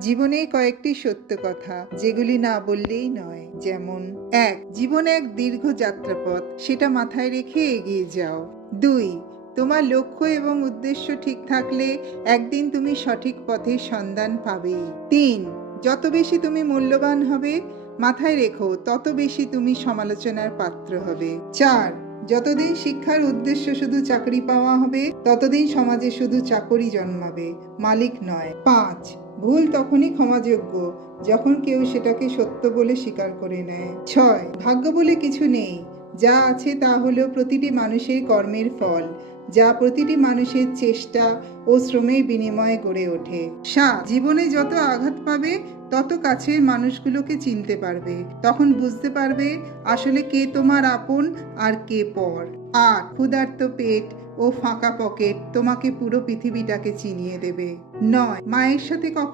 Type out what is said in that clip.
জীবনে কয়েকটি সত্য কথা যেগুলি না বললেই নয়। যেমন ১. জীবন এক দীর্ঘ যাত্রাপথ, সেটা মাথায় রেখে এগিয়ে যাও। ২. তোমার লক্ষ্য এবং উদ্দেশ্য ঠিক থাকলে একদিন তুমি সঠিক পথের সন্ধান পাবেই। ৩. যত বেশি তুমি মূল্যবান হবে, মাথায় রেখো তত বেশি তুমি সমালোচনার পাত্র হবে। ৪. যতদিন শিক্ষার উদ্দেশ্য শুধু চাকরি পাওয়া হবে, ততদিন সমাজে শুধু চাকরি জন্মাবে, মালিক নয়। ৫. ভুল তখনই ক্ষমাযোগ্য যখন কেউ সেটাকে সত্য বলে স্বীকার করে নেয়। ৬. ভাগ্য বলে কিছু নেই, যা আছে তা হলো প্রতিটি মানুষের কর্মের ফল, যা প্রতিটি মানুষের চেষ্টা ও শ্রমের বিনিময়ে গড়ে ওঠে। ৭. জীবনে যত আঘাত পাবে তত কাছের মানুষগুলোকে চিনতে পারবে, তখন বুঝতে পারবে আসলে কে তোমার আপন আর কে পর। ৮. ক্ষুধার্ত পেট ও ফাঁকা পকেট তোমাকে পুরো পৃথিবীটাকে চিনিয়ে দেবে। ৯. মায়ের সাথে কখনো